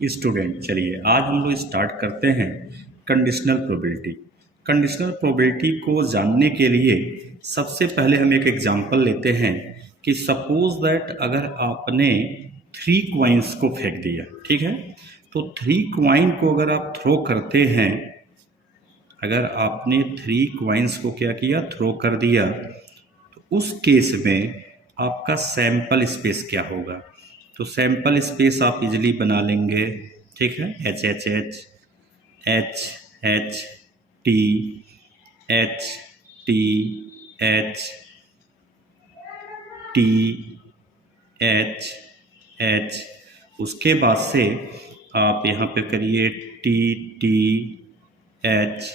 Student, चलिए आज हम लोग स्टार्ट करते हैं कंडीशनल प्रोबेबिलिटी। कंडीशनल प्रोबेबिलिटी को जानने के लिए सबसे पहले हम एक एग्जांपल लेते हैं कि सपोज दैट अगर आपने 3 कॉइन्स को फेंक दिया, ठीक है, तो 3 कॉइन को अगर आप थ्रो करते हैं, अगर आपने 3 कॉइन्स को क्या किया, थ्रो कर दिया, तो उस केस में आपका सैंपल स्पेस क्या होगा। तो सैंपल स्पेस आप इजली बना लेंगे, ठीक है, H H H H H T H T H T H H. उसके बाद से आप यहाँ पे करिए T T H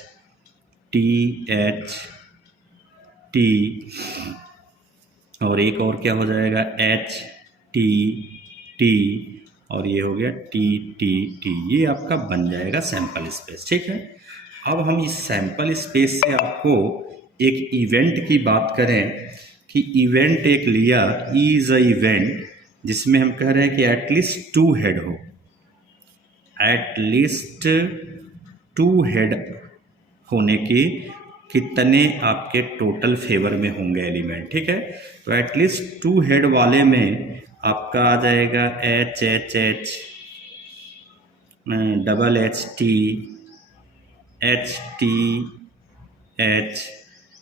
T H T, और एक और क्या हो जाएगा, एच टी टी, और ये हो गया टी टी टी। ये आपका बन जाएगा सैंपल स्पेस, ठीक है। अब हम इस सैंपल स्पेस से आपको एक इवेंट की बात करें कि इवेंट एक लिया, इज अ इवेंट जिसमें हम कह रहे हैं कि एटलीस्ट 2 हेड हो, एटलीस्ट 2 हेड होने की कितने आपके टोटल फेवर में होंगे एलिमेंट, ठीक है। तो एटलीस्ट 2 हेड वाले में आपका आ जाएगा H H H, double H T H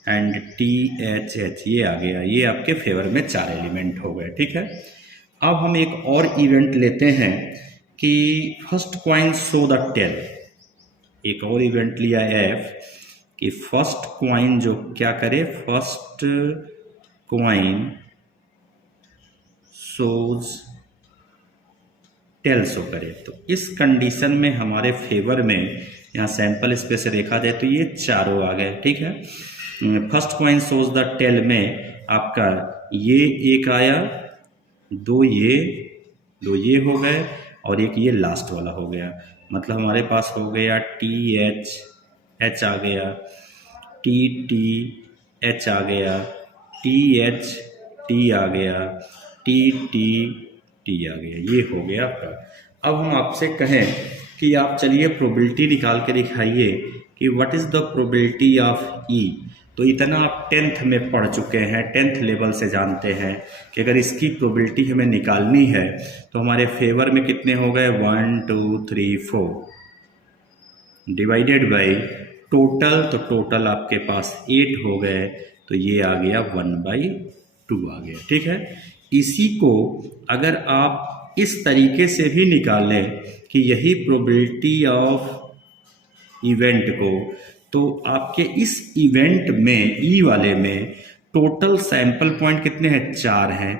and T H H, ये आ गया। ये आपके फेवर में 4 एलिमेंट हो गए, ठीक है। अब हम एक और इवेंट लेते हैं कि first coin show the tail. एक और इवेंट लिया एफ कि फर्स्ट कॉइन जो क्या करे, first coin shows tail show करे। तो इस कंडीशन में हमारे फेवर में यहाँ सैंपल स्पेस से देखा जाए तो ये चारों आ गए, ठीक है। First coin shows the tail में आपका ये एक आया, दो ये हो गए, और एक ये लास्ट वाला हो गया। मतलब हमारे पास हो गया टी एच एच आ गया, टी टी एच आ गया, टी एच टी आ गया, टी टी टी आ गया। ये हो गया आपका। अब हम आपसे कहें कि आप चलिए प्रोबेबिलिटी निकाल के दिखाइए कि what is the probability of E. तो इतना आप 10th में पढ़ चुके हैं, 10th लेवल से जानते हैं कि अगर इसकी प्रोबेबिलिटी हमें निकालनी है तो हमारे फेवर में कितने हो गए, 1 2 3 4 डिवाइडेड बाई टोटल, तो टोटल आपके पास 8 हो गए, तो ये आ गया 1/2 आ गया, ठीक है। इसी को अगर आप इस तरीके से भी निकालें कि यही प्रोबेबिलिटी ऑफ इवेंट को, तो आपके इस इवेंट में ई वाले में टोटल सैंपल पॉइंट कितने हैं, 4 हैं।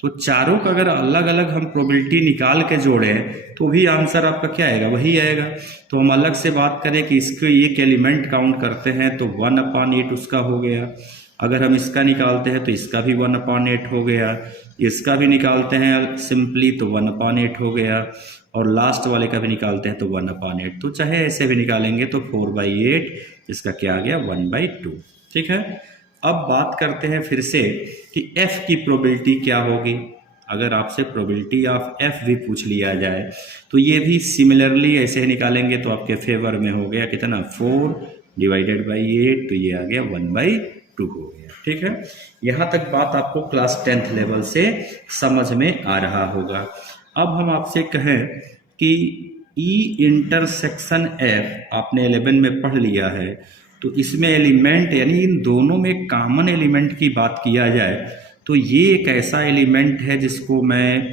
तो चारों का अगर अलग अलग हम प्रोबेबिलिटी निकाल के जोड़ें तो भी आंसर आपका क्या आएगा, वही आएगा। तो हम अलग से बात करें कि इसको एक एलिमेंट काउंट करते हैं तो 1/8 उसका हो गया। अगर हम इसका निकालते हैं तो इसका भी 1/8 हो गया, इसका भी निकालते हैं सिंपली तो 1/8 हो गया, और लास्ट वाले का भी निकालते हैं तो 1/8। तो चाहे ऐसे भी निकालेंगे तो 4/8, इसका क्या आ गया, 1/2, ठीक है। अब बात करते हैं फिर से कि f की प्रोबेबिलिटी क्या होगी। अगर आपसे प्रोबेबिलिटी ऑफ f भी पूछ लिया जाए तो ये भी सिमिलरली ऐसे ही निकालेंगे। तो आपके फेवर में हो गया कितना, 4 डिवाइडेड बाई 8, तो ये आ गया 1/2 हो गया, ठीक है। यहाँ तक बात आपको क्लास 10th लेवल से समझ में आ रहा होगा। अब हम आपसे कहें कि ई इंटरसेक्शन f आपने 11 में पढ़ लिया है, तो इसमें एलिमेंट यानी इन दोनों में कॉमन एलिमेंट की बात किया जाए तो ये एक ऐसा एलिमेंट है जिसको मैं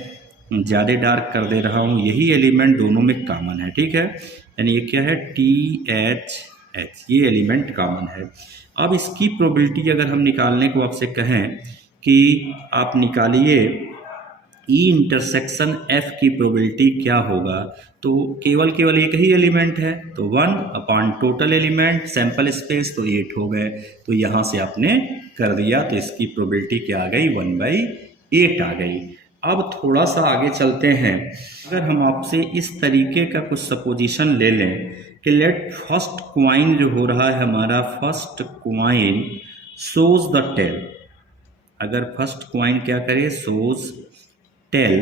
ज़्यादा डार्क कर दे रहा हूँ, यही एलिमेंट दोनों में कॉमन है, ठीक है। यानी ये क्या है, टी एच एच, ये एलिमेंट कॉमन है। अब इसकी प्रोबेबिलिटी अगर हम निकालने को आपसे कहें कि आप निकालिए ई इंटरसेक्शन एफ की प्रोबेबिलिटी क्या होगा, तो केवल एक ही एलिमेंट है तो 1 टोटल एलिमेंट, सैंपल स्पेस तो 8 हो गए। तो यहाँ से आपने कर दिया तो इसकी प्रोबेबिलिटी क्या आ गई, 1/8 आ गई। अब थोड़ा सा आगे चलते हैं। अगर हम आपसे इस तरीके का कुछ सपोजिशन ले लें कि लेट फर्स्ट क्वाइन जो हो रहा है हमारा, first coin shows the tail. अगर फर्स्ट क्वाइन क्या करे, शोज टेल,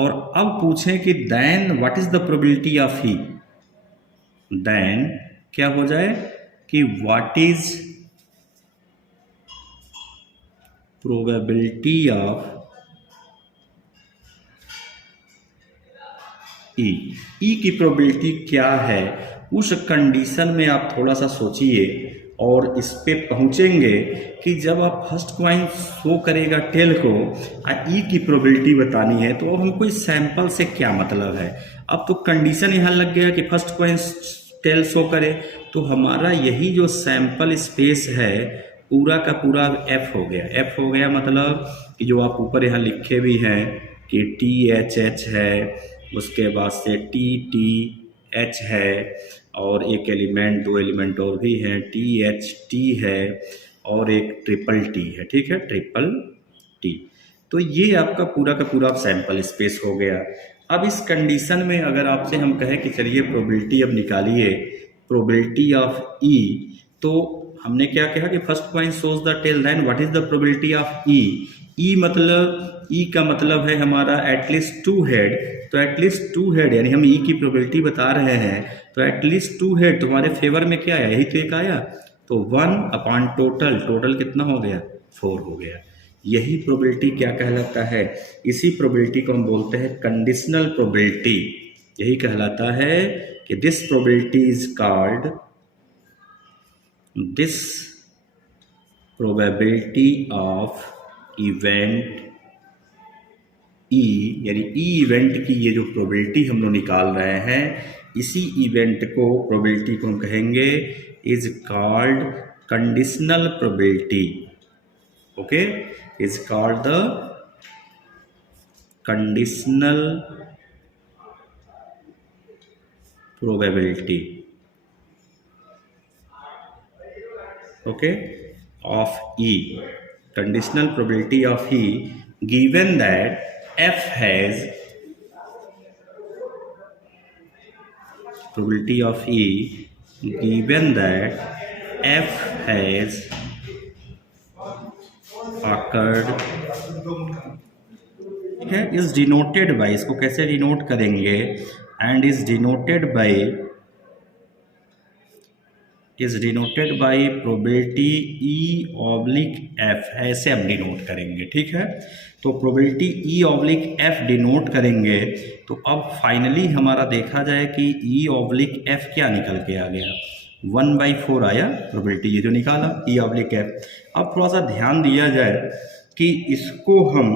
और अब पूछें कि then what is the probability of E, then क्या हो जाए कि what is probability of E, E की प्रोबेबिलिटी क्या है, उस कंडीशन में आप थोड़ा सा सोचिए और इस पे पहुंचेंगे कि जब आप फर्स्ट कॉइन शो करेगा टेल को ई की प्रोबेबिलिटी बतानी है, तो अब हमको इस सैंपल से क्या मतलब है। अब तो कंडीशन यहाँ लग गया कि फर्स्ट कॉइन टेल शो करे, तो हमारा यही जो सैंपल स्पेस है पूरा का पूरा एफ हो गया। एफ हो गया मतलब कि जो आप ऊपर यहाँ लिखे भी हैं कि टी एच एच है, उसके बाद से टी टी एच है, और एक एलिमेंट, दो एलिमेंट और भी हैं, टी एच टी है, और एक ट्रिपल टी है, ठीक है, ट्रिपल टी। तो ये आपका पूरा का पूरा सैंपल स्पेस हो गया। अब इस कंडीशन में अगर आपसे हम कहें कि चलिए प्रोबेबिलिटी अब निकालिए, प्रोबेबिलिटी ऑफ ई, तो हमने क्या कहा कि first point shows the tail, then what is the probability of E. E मतलब, ई का मतलब है हमारा एटलीस्ट टू हेड, तो एटलीस्ट टू हेड यानी हम ई की प्रोबेबिलिटी बता रहे हैं, तो एटलीस्ट टू हेड तुम्हारे फेवर में क्या आया, यही तो एक आया, तो 1 अपॉन टोटल, टोटल कितना हो गया, 4 हो गया। यही प्रोबेबिलिटी क्या कहलाता है, इसी प्रोबेबिलिटी को हम बोलते हैं कंडीशनल प्रोबेबिलिटी। यही कहलाता है कि this probability is called, this probability of event E, यानी ई इवेंट की ये जो प्रोबेबिलिटी हम लोग निकाल रहे हैं, इसी इवेंट को, प्रोबेबिलिटी को हम कहेंगे is called conditional probability. Okay, is called the conditional probability, okay, of E, conditional probability of E given that f has, probability of E given that f has occurred, ठीक है, is denoted by, इसको कैसे denote करेंगे, and is denoted by, is denoted by probability E oblique F, ऐसे हम denote करेंगे, ठीक है। तो probability E oblique F denote करेंगे, तो अब फाइनली हमारा देखा जाए कि ई ऑब्लिक एफ क्या निकल के आ गया, 1/4 आया प्रोबेबिलिटी, ये जो निकाला ई ऑब्लिक एफ। अब थोड़ा सा ध्यान दिया जाए कि इसको हम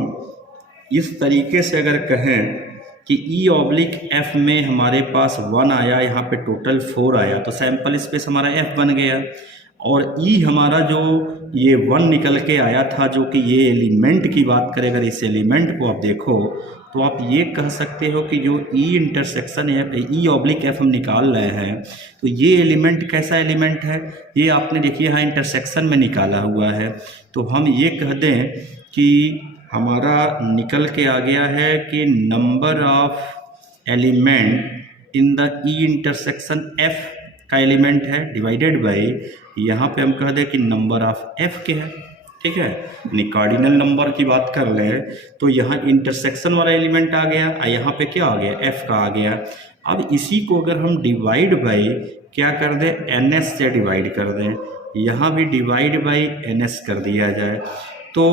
इस तरीके से अगर कहें कि ई ऑब्लिक एफ में हमारे पास 1 आया, यहाँ पे टोटल 4 आया, तो सैंपल स्पेस हमारा एफ बन गया, और ई हमारा जो ये 1 निकल के आया था, जो कि ये एलिमेंट की बात करें, अगर इस एलिमेंट को आप देखो तो आप ये कह सकते हो कि जो ई इंटरसेक्शन है, ई ऑब्लिक एफ हम निकाल रहे हैं, तो ये एलिमेंट कैसा एलिमेंट है, ये आपने देखिए यहाँ इंटरसेक्शन में निकाला हुआ है, तो हम ये कह दें कि हमारा निकल के आ गया है कि number of element in the E intersection F का एलिमेंट है डिवाइडेड बाय, यहाँ पे हम कह दें कि नंबर ऑफ एफ के है, ठीक है, यानी कार्डिनल नंबर की बात कर ले तो यहाँ इंटरसेक्शन वाला एलिमेंट आ गया, यहाँ पे क्या आ गया, एफ का आ गया। अब इसी को अगर हम डिवाइड बाय क्या कर दें, एन एस से डिवाइड कर दें, यहाँ भी डिवाइड बाय एन एस कर दिया जाए, तो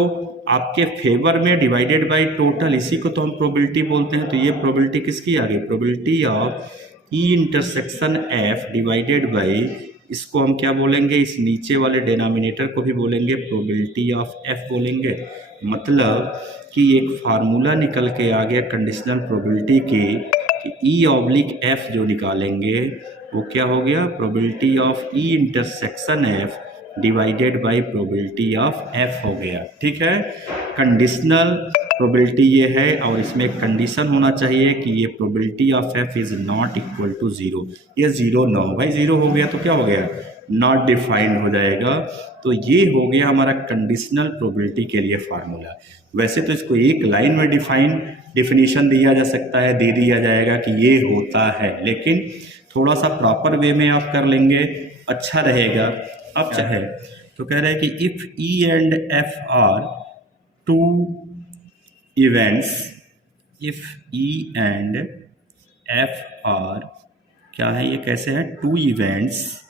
आपके फेवर में डिवाइडेड बाय टोटल, इसी को तो हम प्रोबेबिलिटी बोलते हैं। तो ये प्रोबेबिलिटी किसकी आ गई, probability of E intersection F divided bye, इसको हम क्या बोलेंगे, इस नीचे वाले डिनोमिनेटर को भी बोलेंगे प्रोबेबिलिटी ऑफ एफ बोलेंगे। मतलब कि एक फार्मूला निकल के आ गया कंडीशनल प्रोबेबिलिटी की, कि ई ऑब्लिक एफ जो निकालेंगे वो क्या हो गया, probability of E intersection F divided by probability of F हो गया, ठीक है। कंडीशनल प्रोबेबिलिटी ये है, और इसमें एक कंडीशन होना चाहिए कि ये probability of F is not equal to 0, ये 0 ना हो, भाई 0 हो गया तो क्या हो गया, नॉट डिफाइंड हो जाएगा। तो ये हो गया हमारा कंडीशनल प्रोबेबिलिटी के लिए फार्मूला। वैसे तो इसको एक लाइन में डिफिनीशन दिया जा सकता है, दे दिया जाएगा कि ये होता है, लेकिन थोड़ा सा प्रॉपर वे में आप कर लेंगे अच्छा रहेगा। अब चाहे तो कह रहे हैं कि if E and F are two events, if E and F are क्या है, ये कैसे है, two events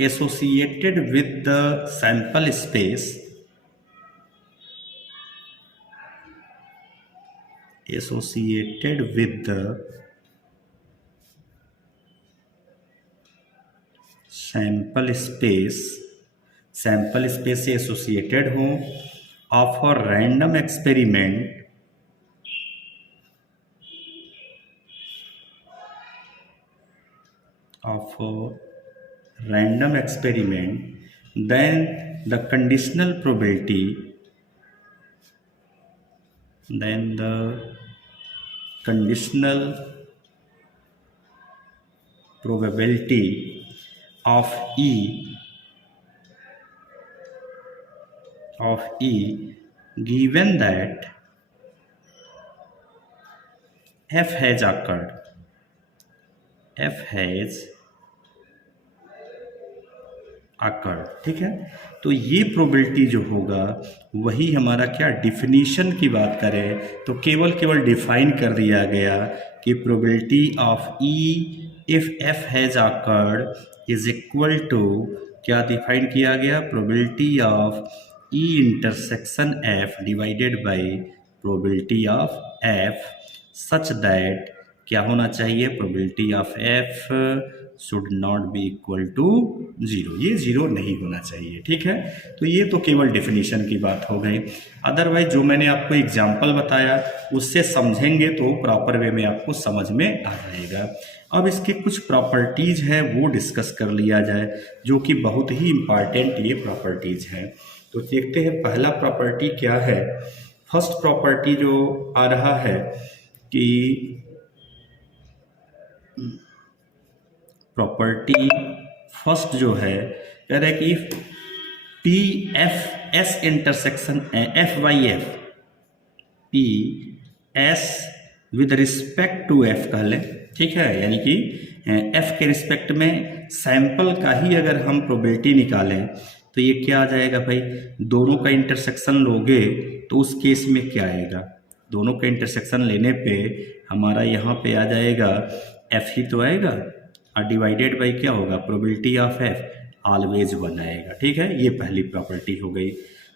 associated with the sample space associated with the sample space से एसोसिएटेड हो of a random experiment then the conditional probability of E given that F has occurred, ठीक है। तो ये प्रोबेबिलिटी जो होगा वही हमारा क्या, डिफिनीशन की बात करें तो केवल डिफाइन कर दिया गया कि probability of E if F has occurred is equal to, क्या डिफाइन किया गया, probability of E intersection F divided by probability of F such that क्या होना चाहिए, probability of F should not be equal to 0, ये 0 नहीं होना चाहिए, ठीक है। तो ये तो केवल डेफिनेशन की बात हो गई। अदरवाइज जो मैंने आपको एग्जांपल बताया उससे समझेंगे तो प्रॉपर वे में आपको समझ में आ जाएगा। अब इसके कुछ प्रॉपर्टीज है वो डिस्कस कर लिया जाए, जो कि बहुत ही इम्पॉर्टेंट ये प्रॉपर्टीज हैं। तो देखते हैं पहला प्रॉपर्टी क्या है। फर्स्ट प्रॉपर्टी जो आ रहा है कि प्रॉपर्टी फर्स्ट जो है कह रहा है कि P F S intersection F by F, P S with respect to F कह लें, ठीक है, यानी कि एफ के रिस्पेक्ट में सैंपल का ही अगर हम प्रोबेबिलिटी निकालें तो ये क्या आ जाएगा भाई, दोनों का इंटरसेक्शन लोगे तो उस केस में क्या आएगा, दोनों का इंटरसेक्शन लेने पे हमारा यहाँ पे आ जाएगा एफ ही तो आएगा और डिवाइडेड बाई क्या होगा, प्रोबेबिलिटी ऑफ एफ ऑलवेज 1 आएगा, ठीक है। ये पहली प्रॉपर्टी हो गई।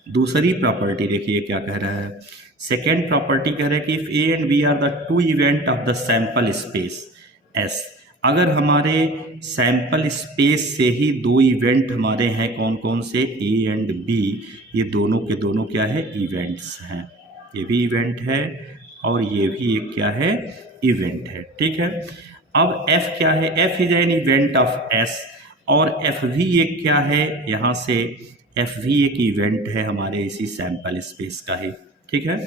दूसरी प्रॉपर्टी देखिए क्या कह रहा है। सेकेंड प्रॉपर्टी कह रहा है कि if A and B are the two event of the sample space S, अगर हमारे सैंपल स्पेस से ही दो इवेंट हमारे हैं, कौन कौन से, ए एंड बी, ये दोनों के दोनों क्या है, इवेंट्स हैं, ये भी इवेंट है और ये भी एक क्या है, इवेंट है, ठीक है। अब f क्या है, f is an event of s और f भी एक क्या है, यहाँ से f भी एक इवेंट है हमारे इसी सैंपल स्पेस का ही, ठीक है।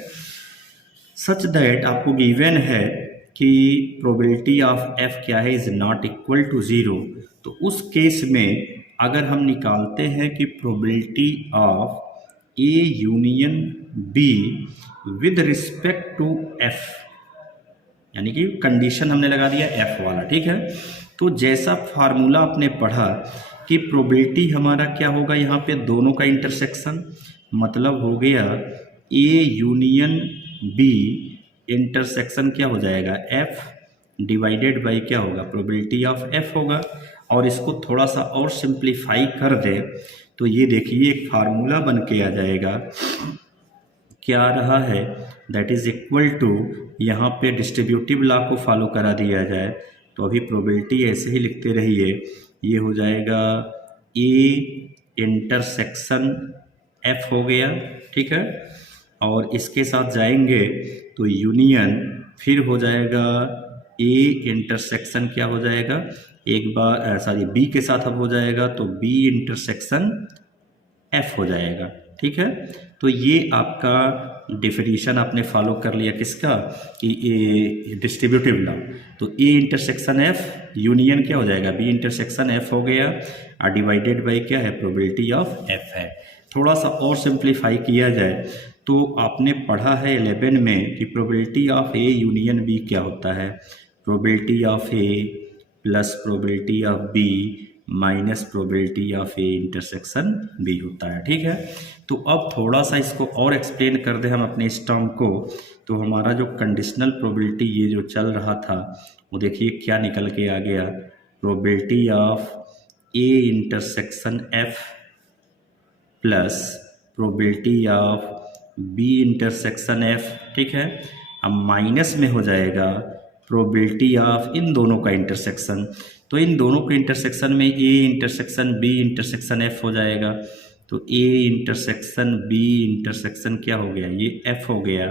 सच दैट आपको गिवन है कि प्रोबेबिलिटी ऑफ f क्या है, इज नॉट इक्वल टू 0, तो उस केस में अगर हम निकालते हैं कि probability of a union b with respect to f, यानी कि कंडीशन हमने लगा दिया f वाला, ठीक है। तो जैसा फार्मूला आपने पढ़ा कि प्रोबेबिलिटी हमारा क्या होगा, यहाँ पे दोनों का इंटरसेक्शन, मतलब हो गया a यूनियन b इंटरसेक्शन क्या हो जाएगा, f डिवाइडेड बाई क्या होगा, प्रोबेबिलिटी ऑफ f होगा। और इसको थोड़ा सा और सिंप्लीफाई कर दे तो ये देखिए एक फार्मूला बन के आ जाएगा, क्या आ रहा है, दैट इज इक्वल टू, यहाँ पे डिस्ट्रीब्यूटिव लॉ को फॉलो करा दिया जाए तो अभी प्रोबेबिलिटी ऐसे ही लिखते रहिए, ये हो जाएगा ए इंटरसेक्शन एफ हो गया, ठीक है। और इसके साथ जाएंगे तो यूनियन फिर हो जाएगा ए इंटरसेक्शन क्या हो जाएगा, एक बार सॉरी बी के साथ अब हो जाएगा तो बी इंटरसेक्शन एफ हो जाएगा, ठीक है। तो ये आपका डेफिनेशन आपने फॉलो कर लिया किसका, कि ए डिस्ट्रीब्यूटिव लॉ, तो ए इंटरसेक्शन एफ यूनियन क्या हो जाएगा, बी इंटरसेक्शन एफ हो गया और डिवाइडेड बाई क्या है, प्रोबेबिलिटी ऑफ एफ है। थोड़ा सा और सिंप्लीफाई किया जाए तो आपने पढ़ा है 11 में कि probability of A union B क्या होता है, probability of A plus probability of B minus probability of A intersection B होता है, ठीक है। तो अब थोड़ा सा इसको और एक्सप्लेन कर दें हम अपने इस टर्म को, तो हमारा जो कंडीशनल प्रोबेबिलिटी ये जो चल रहा था वो देखिए क्या निकल के आ गया, probability of A intersection F plus probability of B intersection F, ठीक है। अब माइनस में हो जाएगा प्रोबेबिलिटी ऑफ इन दोनों का इंटरसेक्शन, तो इन दोनों के इंटरसेक्शन में A intersection B intersection F हो जाएगा, तो ए इंटरसेक्शन बी इंटरसेक्शन क्या हो गया, ये एफ हो गया,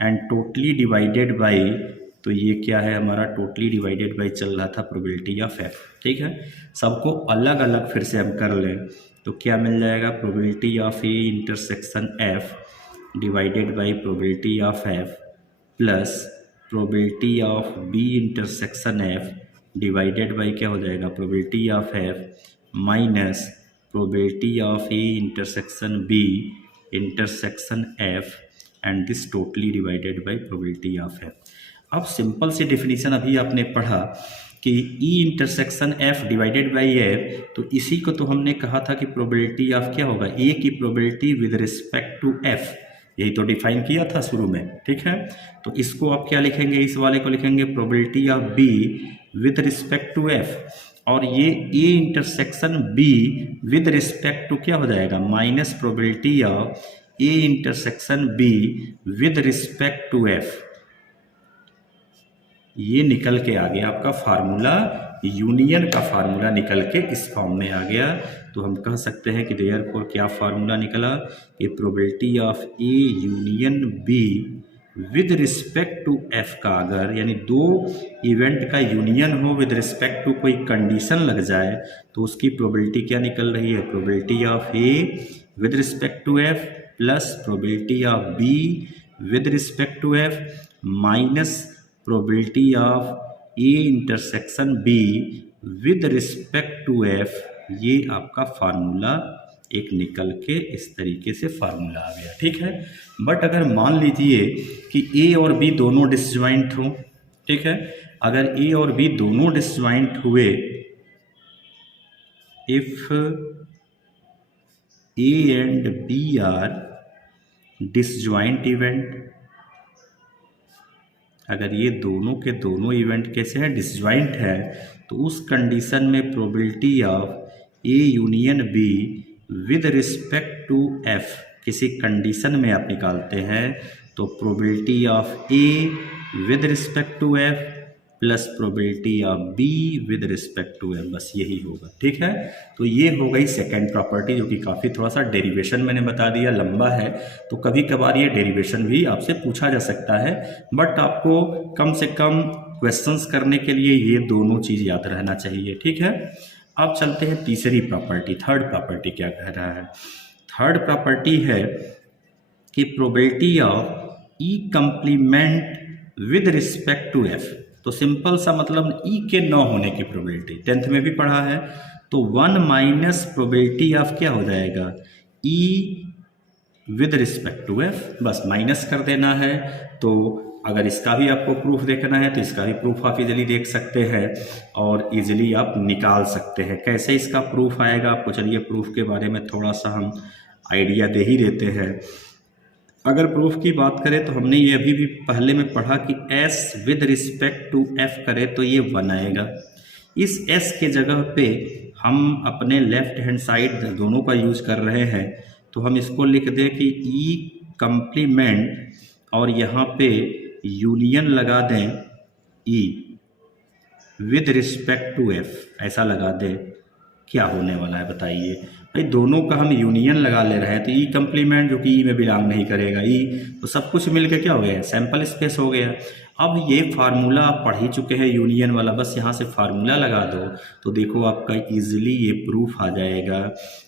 एंड टोटली डिवाइडेड बाई, तो ये क्या है हमारा, टोटली डिवाइडेड बाई चल रहा था प्रोबेबिलिटी ऑफ एफ, ठीक है। सबको अलग अलग फिर से हम कर लें तो क्या मिल जाएगा, probability of A intersection F divided by probability of F plus probability of B intersection F divided by क्या हो जाएगा, probability of F minus probability of A intersection B intersection F and this totally divided by probability of F. अब simple सी definition अभी आपने पढ़ा कि E intersection F divided by F, तो इसी को तो हमने कहा था कि प्रोबेबिलिटी ऑफ क्या होगा, ए की probability with respect to F, यही तो डिफाइन किया था शुरू में, ठीक है। तो इसको आप क्या लिखेंगे, इस वाले को लिखेंगे probability of B with respect to F, और ये A intersection B with respect to क्या हो जाएगा, minus probability of A intersection B with respect to F. ये निकल के आ गया आपका फार्मूला, यूनियन का फार्मूला निकल के इस फॉर्म में आ गया। तो हम कह सकते हैं कि देयरफॉर क्या फार्मूला निकला, ये probability of A union B with respect to F का अगर यानी दो इवेंट का यूनियन हो विद रिस्पेक्ट टू कोई कंडीशन लग जाए तो उसकी प्रोबेबिलिटी क्या निकल रही है, probability of A with respect to F plus probability of B with respect to F minus probability of A intersection B with respect to F. ये आपका फार्मूला एक निकल के इस तरीके से फार्मूला आ गया, ठीक है। बट अगर मान लीजिए कि ए और बी दोनों डिसजॉइंट हो, ठीक है, अगर ए और बी दोनों डिसजॉइंट हुए, if A and B are disjoint event, अगर ये दोनों के दोनों इवेंट कैसे हैं, डिसजॉइंट है, तो उस कंडीशन में probability of A union B with respect to F किसी कंडीशन में आप निकालते हैं तो probability of A with respect to F plus probability of B with respect to F, बस यही होगा, ठीक है। तो ये हो गई सेकेंड प्रॉपर्टी, जो कि काफ़ी थोड़ा सा डेरिवेशन मैंने बता दिया, लंबा है, तो कभी कभार ये डेरिवेशन भी आपसे पूछा जा सकता है, बट आपको कम से कम क्वेश्चंस करने के लिए ये दोनों चीज़ याद रहना चाहिए, ठीक है। अब चलते हैं तीसरी प्रॉपर्टी, थर्ड प्रॉपर्टी क्या कह रहा है। थर्ड प्रॉपर्टी है कि probability of E complement with respect to F, तो सिंपल सा मतलब ई के न होने की प्रोबेबिलिटी, टेंथ में भी पढ़ा है, तो 1 माइनस प्रोबेबिलिटी ऑफ क्या हो जाएगा, ई विद रिस्पेक्ट टू एफ, बस माइनस कर देना है। तो अगर इसका भी आपको प्रूफ देखना है तो इसका भी प्रूफ आप इजीली देख सकते हैं और इजीली आप निकाल सकते हैं। कैसे इसका प्रूफ आएगा आपको, चलिए प्रूफ के बारे में थोड़ा सा हम आइडिया दे ही देते हैं। अगर प्रूफ की बात करें तो हमने ये अभी भी पहले में पढ़ा कि s with respect to f करे तो ये 1 आएगा। इस s के जगह पे हम अपने लेफ्ट हैंड साइड दोनों का यूज कर रहे हैं, तो हम इसको लिख दें कि e कंप्लीमेंट और यहाँ पे यूनियन लगा दें e with respect to f, ऐसा लगा दें। क्या होने वाला है बताइए भाई, दोनों का हम यूनियन लगा ले रहे हैं तो ई कंप्लीमेंट जो कि ई में बिलोंग नहीं करेगा, ई तो सब कुछ मिलके क्या हो गया, सैंपल स्पेस हो गया। अब ये फार्मूला आप पढ़ ही चुके हैं यूनियन वाला, बस यहाँ से फार्मूला लगा दो तो देखो आपका इजीली ये प्रूफ आ जाएगा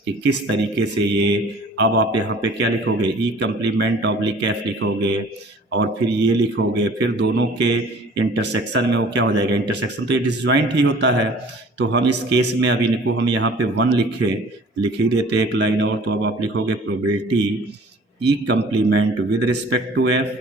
कि किस तरीके से ये। अब आप यहाँ पे क्या लिखोगे, ई कंप्लीमेंट ऑब्लिक एफ लिखोगे और फिर ये लिखोगे, फिर दोनों के इंटरसेक्शन में वो क्या हो जाएगा, इंटरसेक्शन तो ये डिसजॉइंट ही होता है। तो हम इस केस में अभी इनको हम यहाँ पे 1 लिख ही देते एक लाइन और, तो अब आप लिखोगे probability E complement with respect to F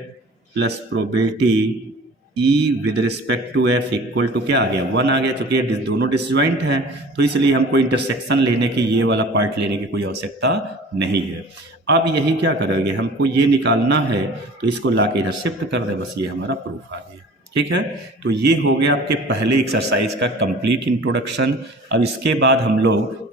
plus probability E with respect to F equal to क्या आ गया 1 आ गया, चूंकि ये दोनों डिसजॉइंट हैं तो इसलिए हमको इंटरसेक्शन लेने की, ये वाला पार्ट लेने की कोई आवश्यकता नहीं है। अब यही क्या करोगे, हमको ये निकालना है तो इसको लाके इधर शिफ्ट कर दे, बस ये हमारा प्रूफ आ गया। ठीक है, तो ये हो गया आपके पहले एक्सरसाइज का कंप्लीट इंट्रोडक्शन। अब इसके बाद हम लोग